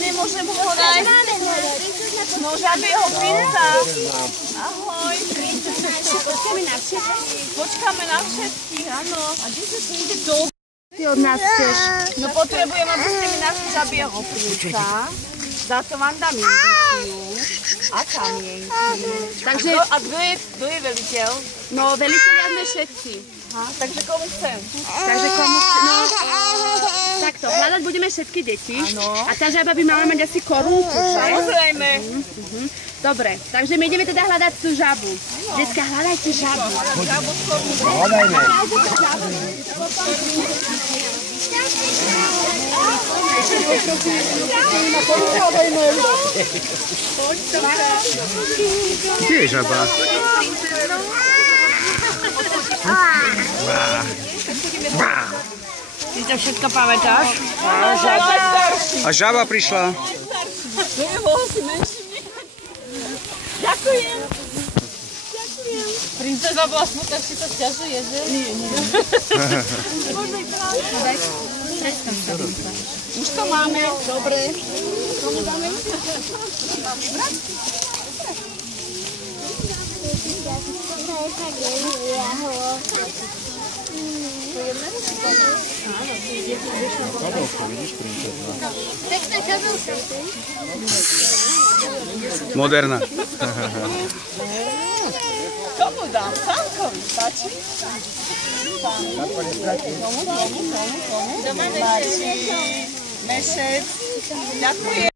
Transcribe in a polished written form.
nemôžem ho nájsť. No, žabieho princa. Ahoj. Počkáme na všetkých. Počkáme na všetkých, áno. A kde sa to ide do... Ty od nás chceš? No potrebujem, aby ste mi našli žabieho princa. Za to vám dám indíciu a kamienky. Takže... A kto je veliteľ? No, veliteľia sme všetci. Takže komu chcem? Takže komu chcem? No, takto, hľadať budeme všetky deti. Áno. A tá žaba by mala mať asi korunku, že? Samozrejme. Dobre, takže my ideme teda hľadať tú žabu. Decka, hľadajte žabu. Hľadajme. Kde je žaba? Ty to všetko pamätáš? A žaba prišla. Ďakujem. Princeza bola smutná, či sa sťažuje, že? Nie. Už to máme. Dobre. Komu dáme? Máme brať? Moderná. Komu dám? Sánkovi, stačí? Komu? Stačí. Mešec. Ďakujem.